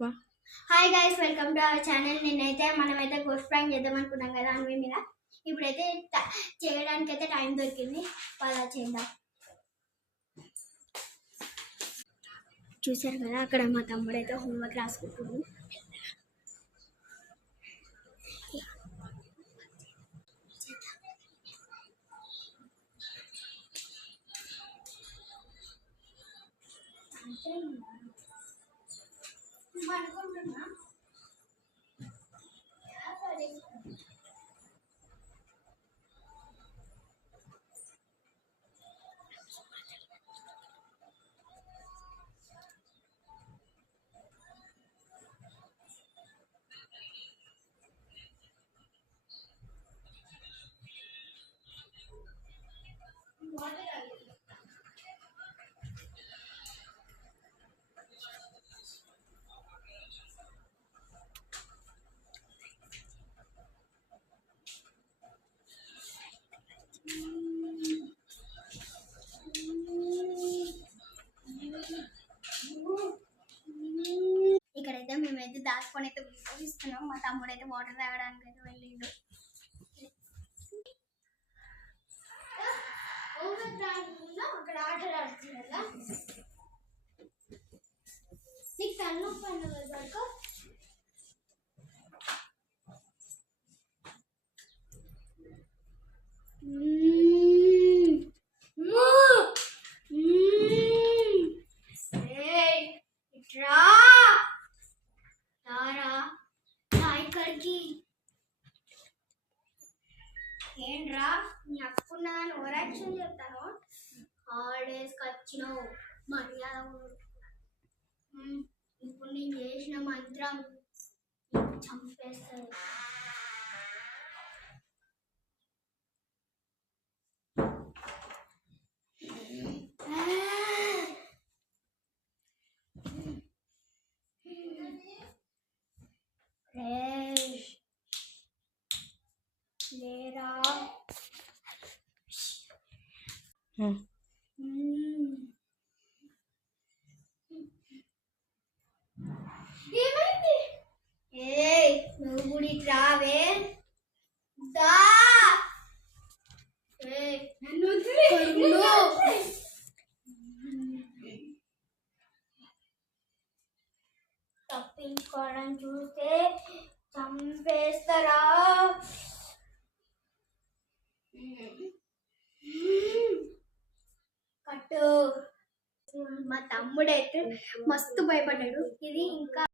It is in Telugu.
Hi guys, welcome to our channel. నేనైతే మనమైతే గోస్ట్ ప్రాంక్ చేద్దాం అనుకున్నాం కదా అన్వి మీద. ఇప్పుడైతే చేయడానికి అయితే టైం దొరికింది, అలా చేద్దాం. చూసారు కదా, అక్కడ మా తమ్ముడు అయితే హోంవర్క్ రాసుకుంటున్నాడు. అనుకుంటున్నా ఇక్కడైతే మేమైతే దాచుకొని అయితే ఇస్తున్నాం. మా తమ్ముడు అయితే వాటర్ తాగడానికి అయితే వెళ్ళిండు. అక్కడ ఆటలు ఆడుతున్నా నీకు తను పన్ను వరకు ఇక్కడికి ఏంట్రా నీ అక్కున్న ఓరాక్షన్ చెప్తాను. హాలిడేస్కి వచ్చినావు మర్యాద. ఇప్పుడు నేను చేసిన మంత్రం చంపేస్తుంది. లేరా ఏమైంది? నువ్వు గుడి రావే దా. తప్పించుకోవడం చూస్తే చంపేస్తారా? కట్టు. మా తమ్ముడైతే మస్తు భయపడ్డాడు. ఇది ఇంకా